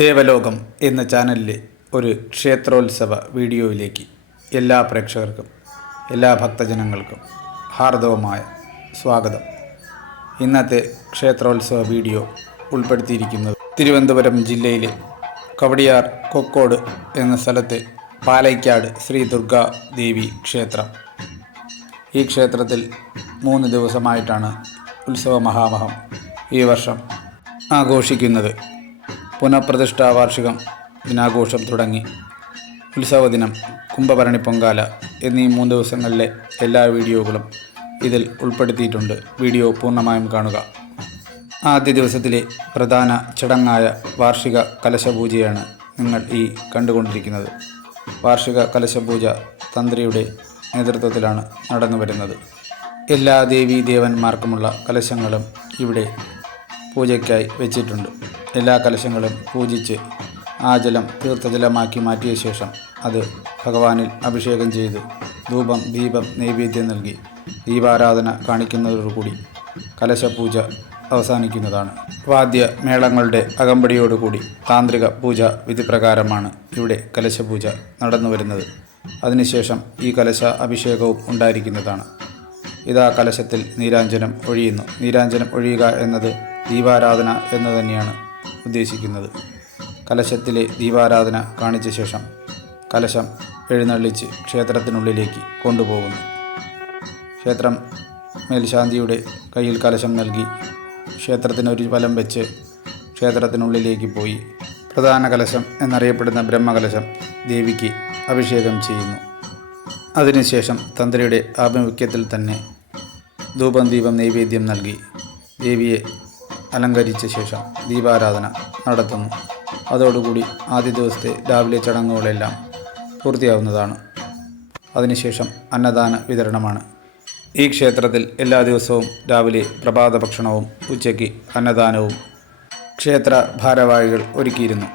ദേവലോകം എന്ന ചാനലിലെ ഒരു ക്ഷേത്രോത്സവ വീഡിയോയിലേക്ക് എല്ലാ പ്രേക്ഷകർക്കും എല്ലാ ഭക്തജനങ്ങൾക്കും ഹാർദവമായ സ്വാഗതം. ഇന്നത്തെ ക്ഷേത്രോത്സവ വീഡിയോ ഉൾപ്പെടുത്തിയിരിക്കുന്നത് തിരുവനന്തപുരം ജില്ലയിലെ കവടിയാർ കൊക്കോട് എന്ന സ്ഥലത്തെ പാലയ്ക്കാട് ശ്രീ ദുർഗാ ദേവി ക്ഷേത്രം. ഈ ക്ഷേത്രത്തിൽ 3 ദിവസമായിട്ടാണ് ഉത്സവ മഹാമഹം ഈ വർഷം ആഘോഷിക്കുന്നത്. പുനഃപ്രതിഷ്ഠാ വാർഷികം ദിനാഘോഷം തുടങ്ങി ഉത്സവ ദിനം, കുംഭഭരണി പൊങ്കാല എന്നീ 3 ദിവസങ്ങളിലെ എല്ലാ വീഡിയോകളും ഇതിൽ ഉൾപ്പെടുത്തിയിട്ടുണ്ട്. വീഡിയോ പൂർണ്ണമായും കാണുക. ആദ്യ ദിവസത്തിലെ പ്രധാന ചടങ്ങായ വാർഷിക കലശപൂജയാണ് നിങ്ങൾ ഈ കണ്ടുകൊണ്ടിരിക്കുന്നത്. വാർഷിക കലശപൂജ തന്ത്രിയുടെ നേതൃത്വത്തിലാണ് നടന്നു വരുന്നത്. എല്ലാ ദേവീ ദേവന്മാർക്കുമുള്ള കലശങ്ങളും ഇവിടെ പൂജയ്ക്കായി വെച്ചിട്ടുണ്ട്. എല്ലാ കലശങ്ങളും പൂജിച്ച് ആ ജലം തീർത്ഥജലമാക്കി മാറ്റിയ ശേഷം അത് ഭഗവാനിൽ അഭിഷേകം ചെയ്ത് ധൂപം ദീപം നൈവേദ്യം നൽകി ദീപാരാധന കാണിക്കുന്നതോടുകൂടി കലശപൂജ അവസാനിക്കുന്നതാണ്. വാദ്യ മേളങ്ങളുടെ അകമ്പടിയോടുകൂടി താന്ത്രിക പൂജ വിധിപ്രകാരമാണ് ഇവിടെ കലശപൂജ നടന്നു വരുന്നത്. അതിനുശേഷം ഈ കലശ അഭിഷേകവും ഉണ്ടായിരിക്കുന്നതാണ്. ഇതാ കലശത്തിൽ നീരാഞ്ജനം ഒഴിയുന്നു. നീരാഞ്ജനം ഒഴിയുക എന്നത് ദീപാരാധന എന്ന് തന്നെയാണ് ഉദ്ദേശിക്കുന്നത്. കലശത്തിലെ ദീപാരാധന കാണിച്ച ശേഷം കലശം എഴുന്നള്ളിച്ച് ക്ഷേത്രത്തിനുള്ളിലേക്ക് കൊണ്ടുപോകുന്നു. ക്ഷേത്രം മേൽശാന്തിയുടെ കയ്യിൽ കലശം നൽകി ക്ഷേത്രത്തിനൊരു വലം വെച്ച് ക്ഷേത്രത്തിനുള്ളിലേക്ക് പോയി പ്രധാന കലശം എന്നറിയപ്പെടുന്ന ബ്രഹ്മകലശം ദേവിക്ക് അഭിഷേകം ചെയ്യുന്നു. അതിനുശേഷം തന്ത്രിയുടെ ആഭിമുഖ്യത്തിൽ തന്നെ ധൂപം ദീപം നൈവേദ്യം നൽകി ദേവിയെ അലങ്കരിച്ച ശേഷം ദീപാരാധന നടത്തുന്നു. അതോടുകൂടി ആദ്യ ദിവസത്തെ രാവിലെ ചടങ്ങുകളെല്ലാം പൂർത്തിയാവുന്നതാണ്. അതിനുശേഷം അന്നദാന വിതരണമാണ്. ഈ ക്ഷേത്രത്തിൽ എല്ലാ ദിവസവും രാവിലെ പ്രഭാത ഭക്ഷണവും ഉച്ചയ്ക്ക് അന്നദാനവും ക്ഷേത്ര ഭാരവാഹികൾ ഒരുക്കിയിരുന്നു.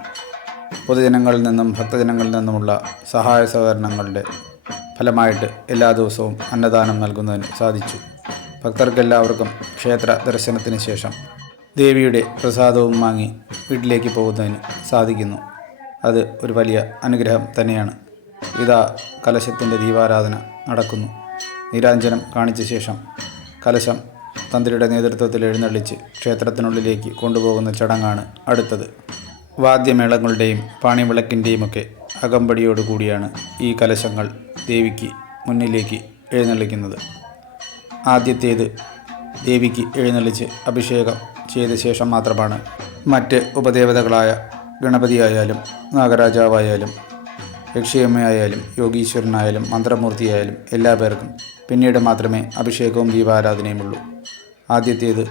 പൊതുജനങ്ങളിൽ നിന്നും ഭക്തജനങ്ങളിൽ നിന്നുമുള്ള സഹായ സഹകരണങ്ങളുടെ ഫലമായിട്ട് എല്ലാ ദിവസവും അന്നദാനം നൽകുന്നതിന് സാധിച്ചു. ഭക്തർക്കെല്ലാവർക്കും ക്ഷേത്ര ദർശനത്തിന് ശേഷം ദേവിയുടെ പ്രസാദവും വാങ്ങി വീട്ടിലേക്ക് പോകുന്നതിന് സാധിക്കുന്നു. അത് ഒരു വലിയ അനുഗ്രഹം തന്നെയാണ്. ഇതാ കലശത്തിൻ്റെ ദീപാരാധന നടക്കുന്നു. നീരാഞ്ജനം കാണിച്ച ശേഷം കലശം തന്ത്രിയുടെ നേതൃത്വത്തിൽ എഴുന്നള്ളിച്ച് ക്ഷേത്രത്തിനുള്ളിലേക്ക് കൊണ്ടുപോകുന്ന ചടങ്ങാണ് അടുത്തത്. വാദ്യമേളങ്ങളുടെയും പാണിവിളക്കിൻ്റെയുമൊക്കെ അകമ്പടിയോടുകൂടിയാണ് ഈ കലശങ്ങൾ ദേവിക്ക് മുന്നിലേക്ക് എഴുന്നള്ളിക്കുന്നത്. ആദ്യത്തേത് ദേവിക്ക് എഴുന്നള്ളിച്ച് അഭിഷേകം ചെയ്ത ശേഷം മാത്രമാണ് മറ്റ് ഉപദേവതകളായ ഗണപതിയായാലും നാഗരാജാവായാലും യക്ഷിയമ്മയായാലും യോഗീശ്വരനായാലും മന്ത്രമൂർത്തിയായാലും എല്ലാ പേർക്കും പിന്നീട് മാത്രമേ അഭിഷേകവും ദീപാരാധനയുമുള്ളൂ. ആദ്യത്തേത്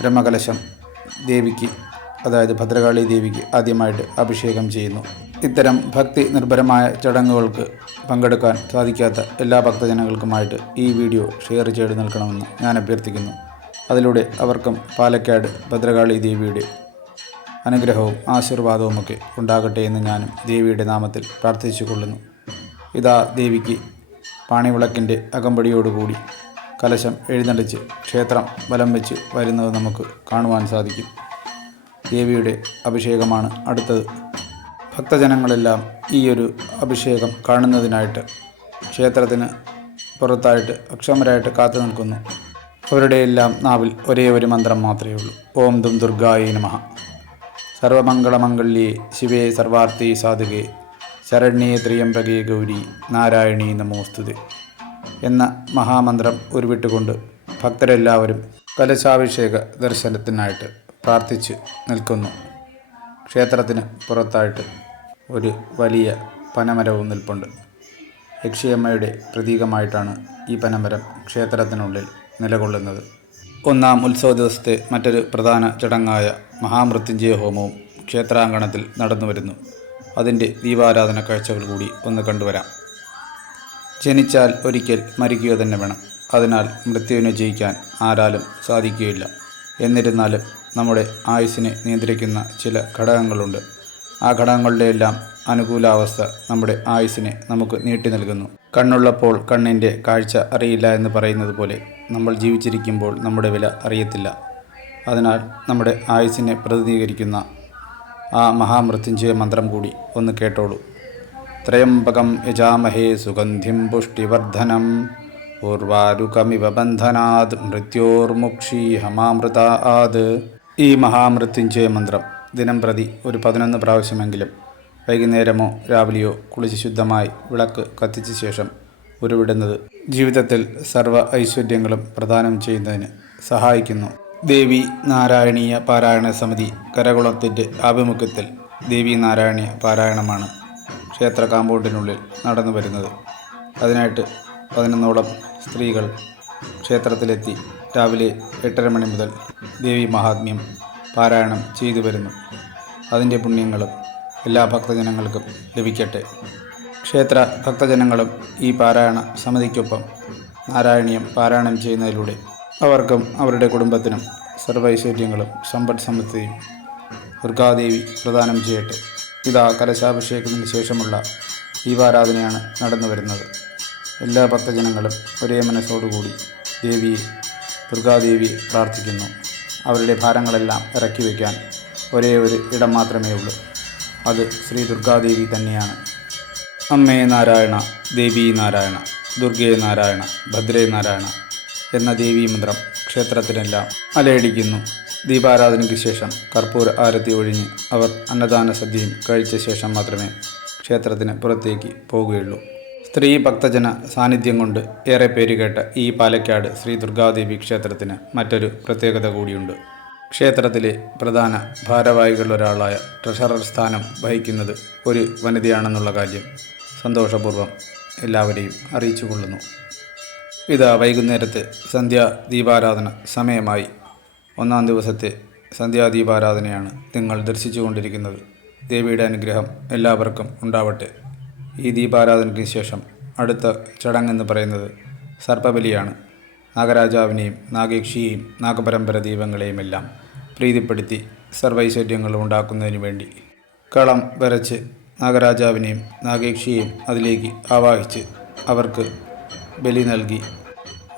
ബ്രഹ്മകലശം ദേവിക്ക്, അതായത് ഭദ്രകാളി ദേവിക്ക് ആദ്യമായിട്ട് അഭിഷേകം ചെയ്യുന്നു. ഇത്തരം ഭക്തി നിർഭരമായ ചടങ്ങുകൾക്ക് പങ്കെടുക്കാൻ സാധിക്കാത്ത എല്ലാ ഭക്തജനങ്ങൾക്കുമായിട്ട് ഈ വീഡിയോ ഷെയർ ചെയ്ത് നൽകണമെന്ന് ഞാൻ അഭ്യർത്ഥിക്കുന്നു. അതിലൂടെ അവർക്കും പാലക്കാട് ഭദ്രകാളി ദേവിയുടെ അനുഗ്രഹവും ആശീർവാദവുമൊക്കെ ഉണ്ടാകട്ടെ എന്ന് ഞാനും ദേവിയുടെ നാമത്തിൽ പ്രാർത്ഥിച്ചു കൊള്ളുന്നു. ഇതാ ദേവിക്ക് പാണിവിളക്കിൻ്റെ അകമ്പടിയോടുകൂടി കലശം എഴുന്നള്ളിച്ച് ക്ഷേത്രം വലം വെച്ച് വരുന്നത് നമുക്ക് കാണുവാൻ സാധിക്കും. ദേവിയുടെ അഭിഷേകമാണ് അടുത്തത്. ഭക്തജനങ്ങളെല്ലാം ഈ ഒരു അഭിഷേകം കാണുന്നതിനായിട്ട് ക്ഷേത്രത്തിന് പുറത്തായിട്ട് അക്ഷമരായിട്ട് കാത്തു നിൽക്കുന്നു. അവരുടെയെല്ലാം നാവിൽ ഒരേ ഒരു മന്ത്രം മാത്രമേ ഉള്ളൂ. ഓം ദും ദുർഗായേ നമഃ. സർവമംഗളമംഗല്യേ ശിവേ സർവാർത്ഥി സാധുകേ ശരണ്യേ ത്രിയംബകേ ഗൗരി നാരായണീ നമോസ്തുതേ എന്ന മഹാമന്ത്രം ഉരുവിട്ടുകൊണ്ട് ഭക്തരെല്ലാവരും കലശാഭിഷേക ദർശനത്തിനായിട്ട് പ്രാർത്ഥിച്ച് നിൽക്കുന്നു. ക്ഷേത്രത്തിന് പുറത്തായിട്ട് ഒരു വലിയ പനമരവും നിൽപ്പുണ്ട്. യക്ഷിയമ്മയുടെ പ്രതീകമായിട്ടാണ് ഈ പനമരം ക്ഷേത്രത്തിനുള്ളിൽ നിലകൊള്ളുന്നത്. ഒന്നാം ഉത്സവ ദിവസത്തെ മറ്റൊരു പ്രധാന ചടങ്ങായ മഹാമൃത്യുഞ്ജയ ഹോമവും ക്ഷേത്രാങ്കണത്തിൽ നടന്നു വരുന്നു. അതിൻ്റെ ദീപാരാധന കാഴ്ചകൾ കൂടി ഒന്ന് കണ്ടുവരാം. ജനിച്ചാൽ ഒരിക്കൽ മരിക്കുക തന്നെ വേണം. അതിനാൽ മൃത്യുവിനെ ജയിക്കാൻ ആരാലും സാധിക്കുകയില്ല. എന്നിരുന്നാലും നമ്മുടെ ആയുസ്സിനെ നിയന്ത്രിക്കുന്ന ചില ഘടകങ്ങളുണ്ട്. ആ ഘടകങ്ങളുടെ എല്ലാം അനുകൂലാവസ്ഥ നമ്മുടെ ആയുസ്സിനെ നമുക്ക് നീട്ടി നൽകുന്നു. കണ്ണുള്ളപ്പോൾ കണ്ണിൻ്റെ കാഴ്ച അറിയില്ല എന്ന് പറയുന്നത് പോലെ നമ്മൾ ജീവിച്ചിരിക്കുമ്പോൾ നമ്മുടെ വില അറിയത്തില്ല. അതിനാൽ നമ്മുടെ ആയുസ്സിനെ പ്രതിനിധീകരിക്കുന്ന ആ മഹാമൃത്യുഞ്ജയ മന്ത്രം കൂടി ഒന്ന് കേട്ടോളൂ. ത്രയംബകം യജാമഹേ സുഗന്ധിം പുഷ്ടിവർദ്ധനം ഊർവാരുകമിവ ബന്ധനാത് മൃത്യോർമുക്ഷീഹമാമൃതാത്. ഈ മഹാമൃത്യുഞ്ജയ മന്ത്രം ദിനം പ്രതി ഒരു 11 പ്രാവശ്യമെങ്കിലും വൈകുന്നേരമോ രാവിലെയോ കുളിച്ച് ശുദ്ധമായി വിളക്ക് കത്തിച്ച ശേഷം ഉരുവിടുന്നത് ജീവിതത്തിൽ സർവ്വ ഐശ്വര്യങ്ങളും പ്രദാനം ചെയ്യുന്നതിന് സഹായിക്കുന്നു. ദേവി നാരായണീയ പാരായണ സമിതി കരകുളത്തിൻ്റെ ആഭിമുഖ്യത്തിൽ ദേവി നാരായണീയ പാരായണമാണ് ക്ഷേത്ര കാമ്പൗണ്ടിനുള്ളിൽ നടന്നു വരുന്നത്. അതിനായിട്ട് 11ഓളം സ്ത്രീകൾ ക്ഷേത്രത്തിലെത്തി രാവിലെ 8:30 മണി മുതൽ ദേവി മഹാത്മ്യം പാരായണം ചെയ്തു വരുന്നു. അതിൻ്റെ പുണ്യങ്ങളും എല്ലാ ഭക്തജനങ്ങൾക്കും ലഭിക്കട്ടെ. ക്ഷേത്ര ഭക്തജനങ്ങളും ഈ പാരായണ സമിതിക്കൊപ്പം നാരായണീയം പാരായണം ചെയ്യുന്നതിലൂടെ അവർക്കും അവരുടെ കുടുംബത്തിനും സർവൈശ്വര്യങ്ങളും സമ്പദ് സമൃദ്ധിയും ദുർഗാദേവി പ്രദാനം ചെയ്യട്ടെ. ഇതാ കലശാഭിഷേകത്തിന് ശേഷമുള്ള ദീപാരാധനയാണ് നടന്നു വരുന്നത്. എല്ലാ ഭക്തജനങ്ങളും ഒരേ മനസ്സോടുകൂടി ദേവിയെ ദുർഗാദേവിയെ പ്രാർത്ഥിക്കുന്നു. അവരുടെ ഭാരങ്ങളെല്ലാം ഇറക്കി വയ്ക്കാൻ ഒരേ ഒരു ഇടം മാത്രമേ ഉള്ളൂ. അത് ശ്രീ ദുർഗാദേവി തന്നെയാണ്. അമ്മേ നാരായണ, ദേവി നാരായണ, ദുർഗേ നാരായണ, ഭദ്രേ നാരായണ എന്ന ദേവീ മന്ത്രം ക്ഷേത്രത്തിനെല്ലാം അലയടിക്കുന്നു. ദീപാരാധനയ്ക്ക് ശേഷം കർപ്പൂര ആരതി ഒഴിഞ്ഞ് അവർ അന്നദാന സദ്യയും കഴിച്ച ശേഷം മാത്രമേ ക്ഷേത്രത്തിന് പുറത്തേക്ക് പോവുകയുള്ളൂ. സ്ത്രീ ഭക്തജന സാന്നിധ്യം കൊണ്ട് ഏറെ പേരുകേട്ട ഈ പാലക്കാട് ശ്രീ ദുർഗാദേവി ക്ഷേത്രത്തിന് മറ്റൊരു പ്രത്യേകത കൂടിയുണ്ട്. ക്ഷേത്രത്തിലെ പ്രധാന ഭാരവാഹികളിലൊരാളായ ട്രഷറർ സ്ഥാനം വഹിക്കുന്നത് ഒരു വനിതയാണെന്നുള്ള കാര്യം സന്തോഷപൂർവ്വം എല്ലാവരെയും അറിയിച്ചു കൊള്ളുന്നു. ഇതാ വൈകുന്നേരത്തെ സന്ധ്യാദീപാരാധന സമയമായി. 1-ാം ദിവസത്തെ സന്ധ്യാദീപാരാധനയാണ് നിങ്ങൾ ദർശിച്ചു കൊണ്ടിരിക്കുന്നത്. ദേവിയുടെ അനുഗ്രഹം എല്ലാവർക്കും ഉണ്ടാവട്ടെ. ഈ ദീപാരാധനയ്ക്ക് ശേഷം അടുത്ത ചടങ്ങെന്ന് പറയുന്നത് സർപ്പബലിയാണ്. നാഗരാജാവിനെയും നാഗേക്ഷിയെയും നാഗപരമ്പര ദൈവങ്ങളെയുമെല്ലാം പ്രീതിപ്പെടുത്തി സർവൈശ്വര്യങ്ങൾ ഉണ്ടാക്കുന്നതിന് വേണ്ടി കളം വരച്ച് നാഗരാജാവിനെയും നാഗേക്ഷിയെയും അതിലേക്ക് ആവാഹിച്ച് അവർക്ക് ബലി നൽകി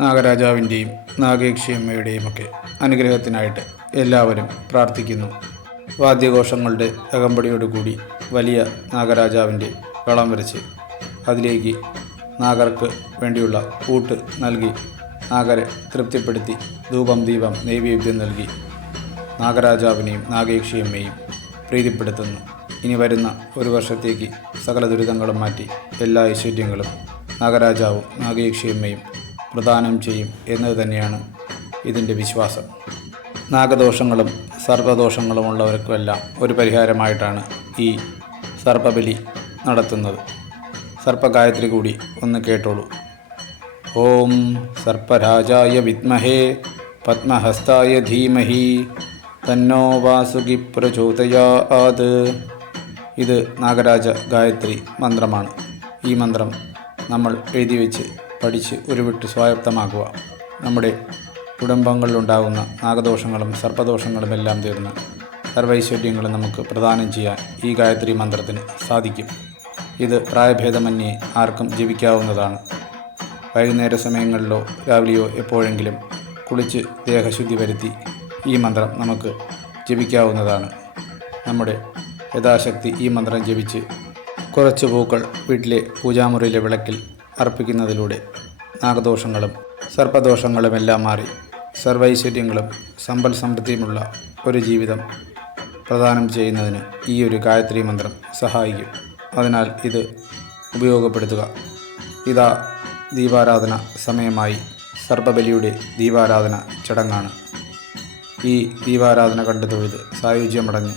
നാഗരാജാവിൻ്റെയും നാഗേക്ഷിയമ്മയുടെയുമൊക്കെ അനുഗ്രഹത്തിനായിട്ട് എല്ലാവരും പ്രാർത്ഥിക്കുന്നു. വാദ്യഘോഷങ്ങളുടെ അകമ്പടിയോടുകൂടി വലിയ നാഗരാജാവിൻ്റെ കളം വരച്ച് അതിലേക്ക് നാഗർക്ക് വേണ്ടിയുള്ള ഊട്ട് നൽകി നാഗരെ തൃപ്തിപ്പെടുത്തി ധൂപം ദീപം നൈവേദ്യം നൽകി നാഗരാജാവിനെയും നാഗേക്ഷിയമ്മയെയും പ്രീതിപ്പെടുത്തുന്നു. ഇനി വരുന്ന ഒരു വർഷത്തേക്ക് സകല ദുരിതങ്ങളും മാറ്റി എല്ലാ ഐശ്വര്യങ്ങളും നാഗരാജാവും നാഗേക്ഷിയമ്മയും പ്രദാനം ചെയ്യും എന്നത് തന്നെയാണ് ഇതിൻ്റെ വിശ്വാസം. നാഗദോഷങ്ങളും സർപ്പദോഷങ്ങളും ഉള്ളവർക്കുമെല്ലാം ഒരു പരിഹാരമായിട്ടാണ് ഈ സർപ്പബലി നടത്തുന്നത്. സർപ്പഗായത്രി കൂടി ഒന്ന് കേട്ടോളൂ. ഓം സർപ്പരാജായ വിദ്മഹേ പത്മഹസ്തായ ധീമഹി തന്നോ വാസുകി പ്രചോദയാത്. ഇത് നാഗരാജ ഗായത്രി മന്ത്രമാണ്. ഈ മന്ത്രം നമ്മൾ എഴുതി വെച്ച് പഠിച്ച് ഉരുവിട്ട് സ്വായത്തമാക്കുക. നമ്മുടെ കുടുംബങ്ങളിലുണ്ടാകുന്ന നാഗദോഷങ്ങളും സർപ്പദോഷങ്ങളും എല്ലാം തീർന്ന് സർവൈശ്വര്യങ്ങളും നമുക്ക് പ്രദാനം ചെയ്യാൻ ഈ ഗായത്രി മന്ത്രത്തിന് സാധിക്കും. ഇത് പ്രായഭേദമന്യേ ആർക്കും ജപിക്കാവുന്നതാണ്. വൈകുന്നേര സമയങ്ങളിലോ രാവിലെയോ എപ്പോഴെങ്കിലും കുളിച്ച് ദേഹശുദ്ധി വരുത്തി ഈ മന്ത്രം നമുക്ക് ജപിക്കാവുന്നതാണ്. നമ്മുടെ യഥാശക്തി ഈ മന്ത്രം ജപിച്ച് കുറച്ച് പൂക്കൾ വീട്ടിലെ പൂജാമുറിയിലെ വിളക്കിൽ അർപ്പിക്കുന്നതിലൂടെ നാഗദോഷങ്ങളും സർപ്പദോഷങ്ങളുമെല്ലാം മാറി സർവൈശ്വര്യങ്ങളും സമ്പൽ സമൃദ്ധിയുമുള്ള ഒരു ജീവിതം പ്രദാനം ചെയ്യുന്നതിന് ഈ ഒരു ഗായത്രി മന്ത്രം സഹായിക്കും. അതിനാൽ ഇത് ഉപയോഗപ്പെടുത്തുക. ഇതാ ദീപാരാധന സമയമായി. സർപ്പബലിയുടെ ദീപാരാധന ചടങ്ങാണ്. ഈ ദീപാരാധന കണ്ടു തൊഴുത് സായുജ്യമടഞ്ഞ്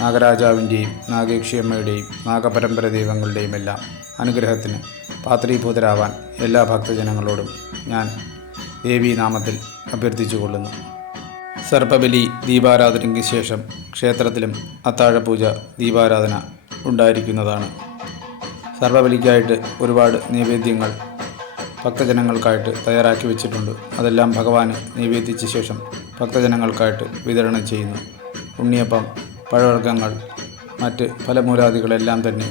നാഗരാജാവിൻ്റെയും നാഗേക്ഷിയമ്മയുടെയും നാഗപരമ്പര ദൈവങ്ങളുടെയും എല്ലാം അനുഗ്രഹത്തിന് പാത്രീഭൂതരാവാൻ എല്ലാ ഭക്തജനങ്ങളോടും ഞാൻ ദേവീനാമത്തിൽ അഭ്യർത്ഥിച്ചു കൊള്ളുന്നു. സർപ്പബലി ദീപാരാധനയ്ക്ക് ശേഷം ക്ഷേത്രത്തിലും അത്താഴപൂജ ദീപാരാധന ഉണ്ടായിരിക്കുന്നതാണ്. സർപ്പബലിക്കായിട്ട് ഒരുപാട് നൈവേദ്യങ്ങൾ ഭക്തജനങ്ങൾക്കായിട്ട് തയ്യാറാക്കി വെച്ചിട്ടുണ്ട്. അതെല്ലാം ഭഗവാന് നൈവേദ്യിച്ച ശേഷം ഭക്തജനങ്ങൾക്കായിട്ട് വിതരണം ചെയ്യുന്നു. ഉണ്ണിയപ്പം, പഴവർഗ്ഗങ്ങൾ, മറ്റ് ഫലമൂലാദികളെല്ലാം തന്നെ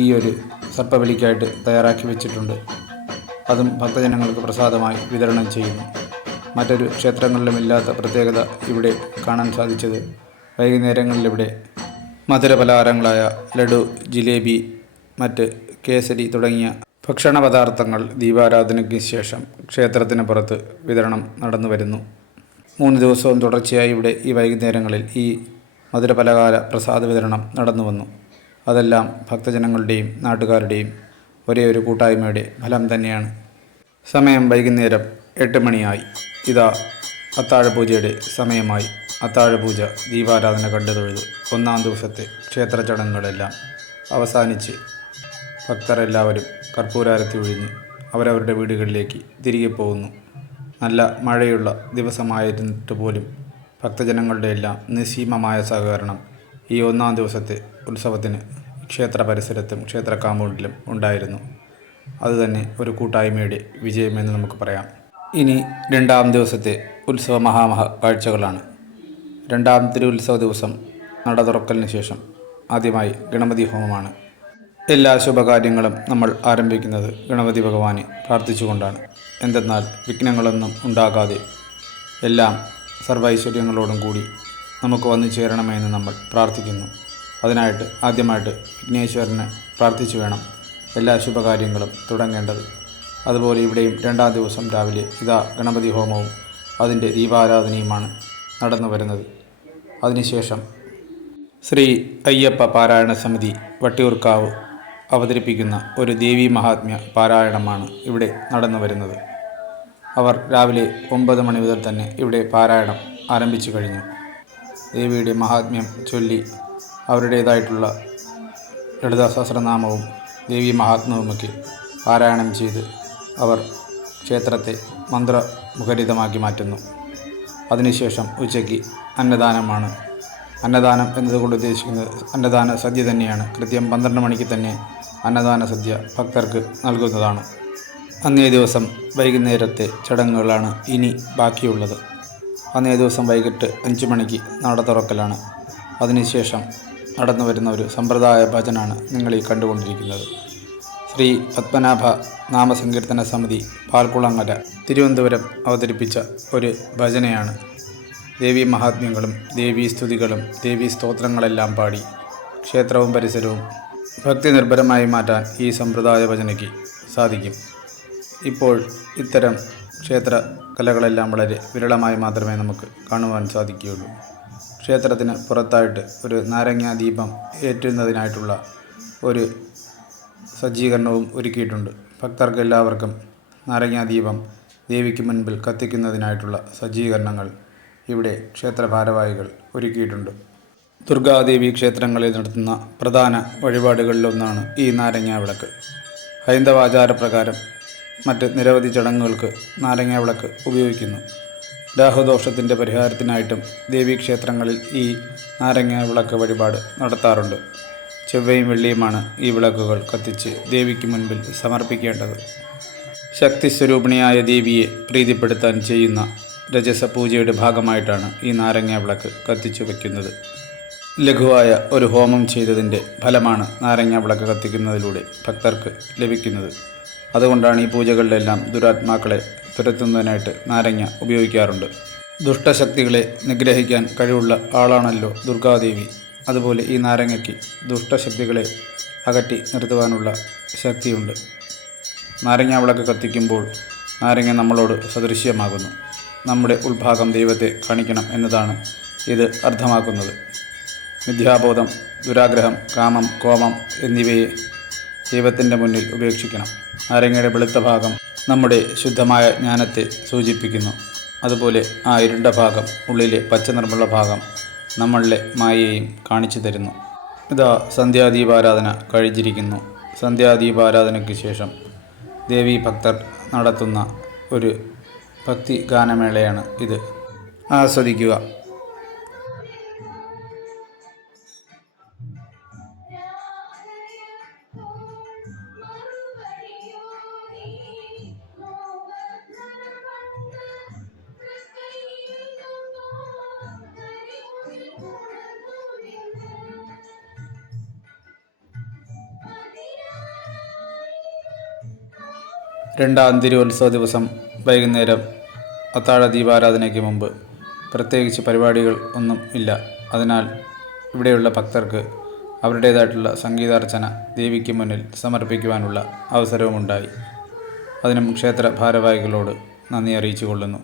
ഈ ഒരു സർപ്പബലിക്കായിട്ട് തയ്യാറാക്കി വെച്ചിട്ടുണ്ട്. അതും ഭക്തജനങ്ങൾക്ക് പ്രസാദമായി വിതരണം ചെയ്യുന്നു. മറ്റൊരു ക്ഷേത്രങ്ങളിലുമില്ലാത്ത പ്രത്യേകത ഇവിടെ കാണാൻ സാധിച്ചത് വൈകുന്നേരങ്ങളിലിവിടെ മധുരപലഹാരങ്ങളായ ലഡു, ജിലേബി, മറ്റ് കേസരി തുടങ്ങിയ ഭക്ഷണ പദാർത്ഥങ്ങൾ ദീപാരാധനയ്ക്ക് ശേഷം ക്ഷേത്രത്തിന് പുറത്ത് വിതരണം നടന്നു വരുന്നു. 3 ദിവസവും തുടർച്ചയായി ഇവിടെ ഈ വൈകുന്നേരങ്ങളിൽ ഈ മധുരപലഹാര പ്രസാദ വിതരണം നടന്നു വന്നു. അതെല്ലാം ഭക്തജനങ്ങളുടെയും നാട്ടുകാരുടെയും ഒരേ ഒരു കൂട്ടായ്മയുടെ ഫലം തന്നെയാണ്. സമയം വൈകുന്നേരം 8 മണിയായി. ഇതാ അത്താഴപൂജയുടെ സമയമായി. അത്താഴപൂജ, ദീപാരാധന കണ്ടു തൊഴുത് 1-ാം ദിവസത്തെ ക്ഷേത്ര ചടങ്ങുകളെല്ലാം അവസാനിച്ച് ഭക്തരെല്ലാവരും കർപ്പൂരാരത്തി ഒഴിഞ്ഞ് അവരവരുടെ വീടുകളിലേക്ക് തിരികെ പോകുന്നു. നല്ല മഴയുള്ള ദിവസമായിരുന്നിട്ട് പോലും ഭക്തജനങ്ങളുടെ എല്ലാം നിസ്സീമമായ സഹകരണം ഈ 1-ാം ദിവസത്തെ ഉത്സവത്തിന് ക്ഷേത്ര പരിസരത്തും ക്ഷേത്ര കാമ്പൗണ്ടിലും ഉണ്ടായിരുന്നു. അതുതന്നെ ഒരു കൂട്ടായ്മയുടെ വിജയമെന്ന് നമുക്ക് പറയാം. ഇനി 2-ാം ദിവസത്തെ ഉത്സവ മഹാമഹ കാഴ്ചകളാണ്. 2-ാം തിരുവുത്സവ ദിവസം നട തുറക്കലിന് ശേഷം ആദ്യമായി ഗണപതി ഹോമമാണ്. എല്ലാ ശുഭകാര്യങ്ങളും നമ്മൾ ആരംഭിക്കുന്നത് ഗണപതി ഭഗവാനെ പ്രാർത്ഥിച്ചുകൊണ്ടാണ്. എന്തെന്നാൽ വിഘ്നങ്ങളൊന്നും ഉണ്ടാകാതെ എല്ലാം സർവൈശ്വര്യങ്ങളോടും കൂടി നമുക്ക് വന്നു ചേരണമെന്ന് നമ്മൾ പ്രാർത്ഥിക്കുന്നു. അതിനായിട്ട് ആദ്യമായിട്ട് വിഘ്നേശ്വരനെ പ്രാർത്ഥിച്ചു വേണം എല്ലാ ശുഭകാര്യങ്ങളും തുടങ്ങേണ്ടത്. അതുപോലെ ഇവിടെയും 2-ാം ദിവസം രാവിലെ ഇതാ ഗണപതി ഹോമവും അതിൻ്റെ ദീപാരാധനയുമാണ് നടന്നു വരുന്നത്. അതിനുശേഷം ശ്രീ അയ്യപ്പ പാരായണ സമിതി വട്ടിയൂർക്കാവ് അവതരിപ്പിക്കുന്ന ഒരു ദേവീ മഹാത്മ്യ പാരായണമാണ് ഇവിടെ നടന്നു വരുന്നത്. അവർ രാവിലെ 9 മണി മുതൽ തന്നെ ഇവിടെ പാരായണം ആരംഭിച്ചു കഴിഞ്ഞു. ദേവിയുടെ മഹാത്മ്യം ചൊല്ലി അവരുടേതായിട്ടുള്ള ലളിതാ സഹസ്രനാമവും ദേവീ മഹാത്മ്യവുമൊക്കെ പാരായണം ചെയ്ത് അവർ ക്ഷേത്രത്തെ മന്ത്രമുഖരിതമാക്കി മാറ്റുന്നു. അതിനുശേഷം ഉച്ചയ്ക്ക് അന്നദാനമാണ്. അന്നദാനം എന്നതുകൊണ്ട് ഉദ്ദേശിക്കുന്നത് അന്നദാന സദ്യ തന്നെയാണ്. കൃത്യം 12 മണിക്ക് തന്നെ അന്നദാന സദ്യ ഭക്തർക്ക് നൽകുന്നതാണ്. അന്നേ ദിവസം വൈകുന്നേരത്തെ ചടങ്ങുകളാണ് ഇനി ബാക്കിയുള്ളത്. അന്നേ ദിവസം വൈകിട്ട് 5 മണിക്ക് നട തുറക്കലാണ്. അതിനുശേഷം നടന്നു വരുന്ന ഒരു സമ്പ്രദായ ഭജനാണ് നിങ്ങളീ കണ്ടുകൊണ്ടിരിക്കുന്നത്. ശ്രീ പത്മനാഭ നാമസങ്കീർത്തന സമിതി പാൽക്കുളങ്ങര തിരുവനന്തപുരം അവതരിപ്പിച്ച ഒരു ഭജനയാണ്. ദേവീ മഹാത്മ്യങ്ങളും ദേവീ സ്തുതികളും ദേവീ സ്തോത്രങ്ങളെല്ലാം പാടി ക്ഷേത്രവും പരിസരവും ഭക്തി നിർഭരമായി മാറ്റാൻ ഈ സമ്പ്രദായ ഭജനയ്ക്ക് സാധിക്കും. ഇപ്പോൾ ഇത്തരം ക്ഷേത്ര കലകളെല്ലാം വളരെ വിരളമായി മാത്രമേ നമുക്ക് കാണുവാൻ സാധിക്കുകയുള്ളൂ. ക്ഷേത്രത്തിന് പുറത്തായിട്ട് ഒരു നാരങ്ങാ ദീപം ഏറ്റുന്നതിനായിട്ടുള്ള ഒരു സജ്ജീകരണവും ഒരുക്കിയിട്ടുണ്ട്. ഭക്തർക്ക് എല്ലാവർക്കും നാരങ്ങാ ദീപം ദേവിക്ക് മുൻപിൽ കത്തിക്കുന്നതിനായിട്ടുള്ള സജ്ജീകരണങ്ങൾ ഇവിടെ ക്ഷേത്ര ഭാരവാഹികൾ ഒരുക്കിയിട്ടുണ്ട്. ദുർഗാദേവി ക്ഷേത്രങ്ങളിൽ നടത്തുന്ന പ്രധാന വഴിപാടുകളിലൊന്നാണ് ഈ നാരങ്ങാ വിളക്ക്. ഹൈന്ദവാചാരപ്രകാരം മറ്റ് നിരവധി ചടങ്ങുകൾക്ക് നാരങ്ങാ വിളക്ക് ഉപയോഗിക്കുന്നു. രാഹുദോഷത്തിൻ്റെ പരിഹാരത്തിനായിട്ടും ദേവീക്ഷേത്രങ്ങളിൽ ഈ നാരങ്ങാ വിളക്ക് വഴിപാട് നടത്താറുണ്ട്. ചൊവ്വയും വെള്ളിയുമാണ് ഈ വിളക്കുകൾ കത്തിച്ച് ദേവിക്ക് മുൻപിൽ സമർപ്പിക്കേണ്ടത്. ശക്തിസ്വരൂപിണിയായ ദേവിയെ പ്രീതിപ്പെടുത്താൻ ചെയ്യുന്ന രജസ പൂജയുടെ ഭാഗമായിട്ടാണ് ഈ നാരങ്ങാ വിളക്ക് കത്തിച്ചു വയ്ക്കുന്നത്. ലഘുവായ ഒരു ഹോമം ചെയ്തതിൻ്റെ ഫലമാണ് നാരങ്ങാ വിളക്ക് കത്തിക്കുന്നതിലൂടെ ഭക്തർക്ക് ലഭിക്കുന്നത്. അതുകൊണ്ടാണ് ഈ പൂജകളിലെല്ലാം ദുരാത്മാക്കളെ തുരത്തുന്നതിനായിട്ട് നാരങ്ങ ഉപയോഗിക്കാറുണ്ട്. ദുഷ്ടശക്തികളെ നിഗ്രഹിക്കാൻ കഴിവുള്ള ആളാണല്ലോ ദുർഗാദേവി. അതുപോലെ ഈ നാരങ്ങയ്ക്ക് ദുഷ്ടശക്തികളെ അകറ്റി നിർത്തുവാനുള്ള ശക്തിയുണ്ട്. നാരങ്ങാ വിളക്ക് കത്തിക്കുമ്പോൾ നാരങ്ങ നമ്മളോട് സദൃശ്യമാകുന്നു. നമ്മുടെ ഉൾഭാഗം ദൈവത്തെ കാണിക്കണം എന്നതാണ് ഇത് അർത്ഥമാക്കുന്നത്. മിഥ്യാബോധം, ദുരാഗ്രഹം, കാമം, കോപം എന്നിവയെ ദൈവത്തിൻ്റെ മുന്നിൽ ഉപേക്ഷിക്കണം. നാരങ്ങയുടെ വെളുത്ത ഭാഗം നമ്മുടെ ശുദ്ധമായ ജ്ഞാനത്തെ സൂചിപ്പിക്കുന്നു. അതുപോലെ ആ ഇരുണ്ട ഭാഗം, ഉള്ളിലെ പച്ച നിറമുള്ള ഭാഗം നമ്മളിലെ മായയെയും കാണിച്ചു തരുന്നു. ഇതാ സന്ധ്യാദീപാരാധന കഴിഞ്ഞിരിക്കുന്നു. സന്ധ്യാദീപാരാധനയ്ക്ക് ശേഷം ദേവീ ഭക്തർ നടത്തുന്ന ഒരു ഭക്തി ഗാനമേളയാണ് ഇത്. ആസ്വദിക്കുക. രണ്ടാം തിരുവുത്സവ ദിവസം വൈകുന്നേരം അത്താഴ ദീപാരാധനയ്ക്ക് മുമ്പ് പ്രത്യേകിച്ച് പരിപാടികൾ ഒന്നും ഇല്ല. അതിനാൽ ഇവിടെയുള്ള ഭക്തർക്ക് അവരുടേതായിട്ടുള്ള സംഗീതാർച്ചന ദേവിക്ക് മുന്നിൽ സമർപ്പിക്കുവാനുള്ള അവസരവുമുണ്ടായി. അതിനും ക്ഷേത്ര ഭാരവാഹികളോട് നന്ദി അറിയിച്ചു കൊള്ളുന്നു.